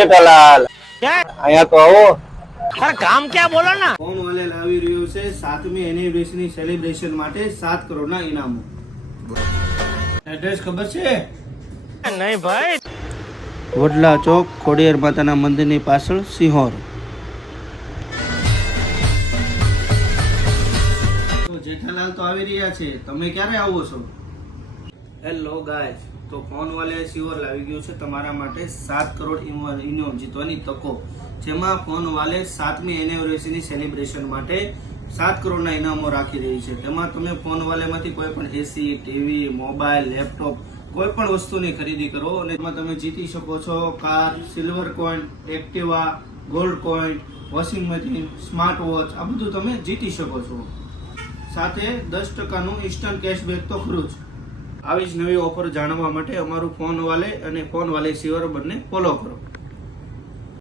જેઠાલાલ અહીંયા તો આવો। पर काम क्या बोला ना। ફોન વાલે લાવી રહ્યું છે 7મી એનિવર્સરી સેલિબ્રેશન માટે 7 કરોડના ઇનામો। એડ્રેસ ખબર છે? नहीं भाई। વડલા ચોક ખોડિયાર માતાના મંદિરની પાછળ સિંહોર। તો જેઠાલાલ તો આવી રહ્યા છે, તમે ક્યારે આવો છો? હેલો ગાઈસ, તો ફોન વાલે સિંહોર લાવી ગયું છે તમારા માટે 7 કરોડ ઇનામ જીતવાની તકો, જેમાં ફોન વાલે 7મી એનિવર્સરીની સેલિબ્રેશન માટે 7 કરોડના ઇનામો રાખી રહી છે। તેમાં તમે ફોન વાલેમાંથી કોઈ પણ એસી, ટીવી, મોબાઈલ, લેપટોપ કોઈ પણ વસ્તુની ખરીદી કરો અને એમાં તમે જીતી શકો છો car, silver coin, Activa, gold coin, washing machine, smart watch, આ બધું તમે જીતી શકો છો। સાથે 10%નું ઇન્સ્ટન્ટ કેશબેક તો ખરું જ। આવી જ નવી ઓફર જાણવા માટે અમારું ફોન વાલે અને ફોન વાલે સિવર બંને ફોલો કરો।